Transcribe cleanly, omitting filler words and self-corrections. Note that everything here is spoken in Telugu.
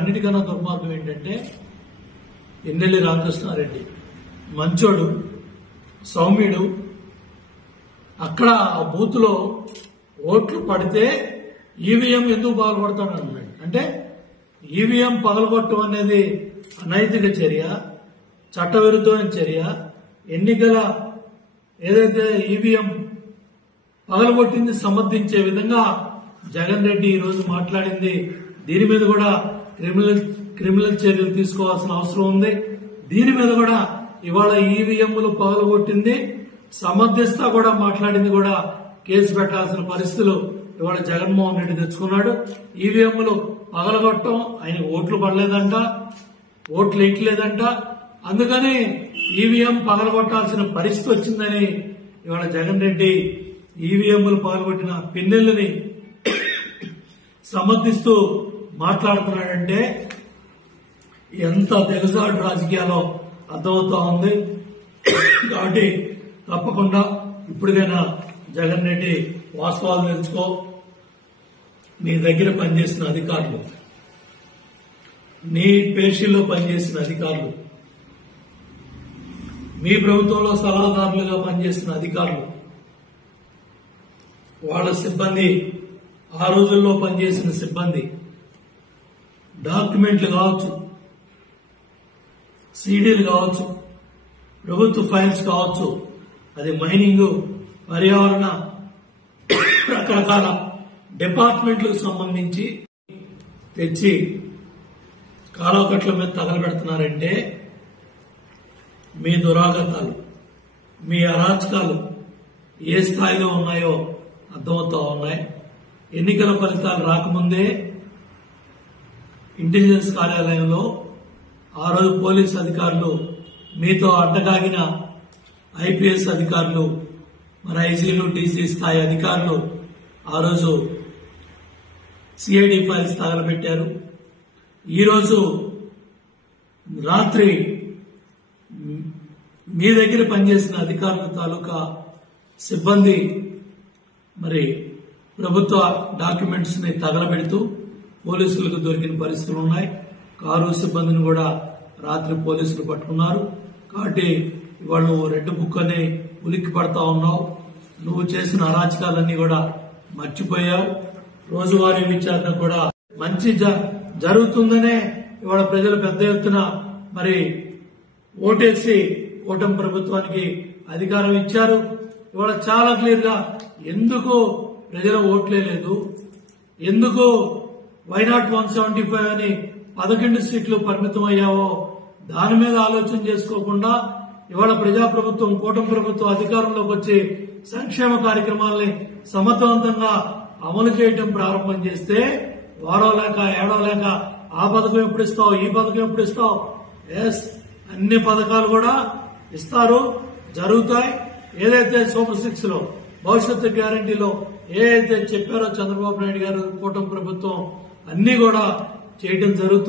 అన్నిటికన్నా దుర్మార్గం ఏంటంటే ఎన్నెల్లి రామకృష్ణారెడ్డి మంచోడు, సౌమ్యుడు. అక్కడ ఆ బూత్ లో ఓట్లు పడితే ఈవీఎం ఎందుకు పగలగొడతాడు అన్నాడు. అంటే ఈవీఎం పగలగొట్టడం అనేది అనైతిక చర్య, చట్టవిరుద్ధమైన చర్య. ఎన్నికల ఏదైతే ఈవీఎం పగలగొట్టింది సమర్థించే విధంగా జగన్ రెడ్డి ఈ రోజు మాట్లాడింది. దీని మీద కూడా క్రిమినల్ చర్యలు తీసుకోవాల్సిన అవసరం ఉంది. దీని మీద కూడా ఇవాళ ఈవీఎంలు పగలగొట్టింది సమర్థిస్తా కూడా మాట్లాడింది కూడా కేసు పెట్టాల్సిన పరిస్థితులు ఇవాళ జగన్మోహన్ రెడ్డి తెచ్చుకున్నాడు. ఈవీఎంలు పగలగొట్టడం ఆయన ఓట్లు పడలేదంట, ఓట్లు వేయట్లేదంట. అందుకని ఈవీఎం పగలగొట్టాల్సిన పరిస్థితి వచ్చిందని ఇవాళ జగన్ రెడ్డి ఈవీఎంలు పగలగొట్టిన పిన్నెల్ని సమర్థిస్తూ మాట్లాడుతున్నాడంటే ఎంత తెగసాడు రాజకీయాల్లో అర్థమవుతా ఉంది. కాబట్టి తప్పకుండా ఇప్పటికైనా జగన్ రెడ్డి వాస్తవాలు తెలుసుకో. నీ దగ్గర పనిచేసిన అధికారులు, నీ పేషీల్లో పనిచేసిన అధికారులు, మీ ప్రభుత్వంలో సలహాదారులుగా పనిచేసిన అధికారులు, వాళ్ళ సిబ్బంది, ఆ రోజుల్లో పనిచేసిన సిబ్బంది డాక్యుమెంట్లు కావచ్చు, సీడీలు కావచ్చు, ప్రభుత్వ ఫైల్స్ కావచ్చు, అది మైనింగ్, పర్యావరణ, రకరకాల డిపార్ట్మెంట్లకు సంబంధించి తెచ్చి కాలువకట్ల మీద తగలబెడుతున్నారంటే మీ దురాగతాలు, మీ అరాచకాలు ఏ స్థాయిలో ఉన్నాయో అర్థమవుతా ఉన్నాయి. ఎన్నికల ఫలితాలు రాకముందే ఇంటెలిజెన్స్ కార్యాలయంలో ఆ రోజు పోలీస్ అధికారులు, మీతో అడ్డగాగిన ఐపీఎస్ అధికారులు, మన ఐసీలు, డీసీ స్థాయి అధికారులు ఆ రోజు సిఐడి ఫైల్స్ తగలబెట్టారు. ఈరోజు రాత్రి మీ దగ్గర పనిచేసిన అధికారుల తాలూకా సిబ్బంది మరి ప్రభుత్వ డాక్యుమెంట్స్ ని తగలబెడుతూ పోలీసులకు దొరికిన పరిస్థితులు ఉన్నాయి. కారు సిబ్బందిని కూడా రాత్రి పోలీసులు పట్టుకున్నారు. కాబట్టి ఇవాళ నువ్వు రెడ్ బుక్ అని ఉలిక్కి పడతా ఉన్నావు. నువ్వు చేసిన అరాచకాలన్నీ కూడా మర్చిపోయావు. రోజువారీ విచారణ కూడా మంచి జరుగుతుందనే ఇవాళ ప్రజలు పెద్ద ఎత్తున మరి ఓటేసి కూటమి ప్రభుత్వానికి అధికారం ఇచ్చారు. ఇవాళ చాలా క్లియర్ గా ఎందుకు ప్రజల ఓట్లే లేదు, ఎందుకు వైనాట్ 175 అని 11 సీట్లు పరిమితం అయ్యావో దాని మీద ఆలోచన చేసుకోకుండా ఇవాళ ప్రజాప్రభుత్వం, కూటమి ప్రభుత్వం అధికారంలోకి వచ్చి సంక్షేమ కార్యక్రమాల్ని సమర్థవంతంగా అమలు చేయడం ప్రారంభం చేస్తే వారం లేక ఏడో లేక ఆ పథకం ఎప్పుడు ఇస్తావు, ఈ పథకం ఎప్పుడు ఇస్తావు, ఎస్ అన్ని పథకాలు కూడా ఇస్తారు, జరుగుతాయి. ఏదైతే సూపర్ 6 లో భవిష్యత్తు గ్యారంటీలో ఏదైతే చెప్పారో చంద్రబాబు నాయుడు గారు, కూటమి ప్రభుత్వం అన్ని కూడా చేయడం జరుగుతుంది.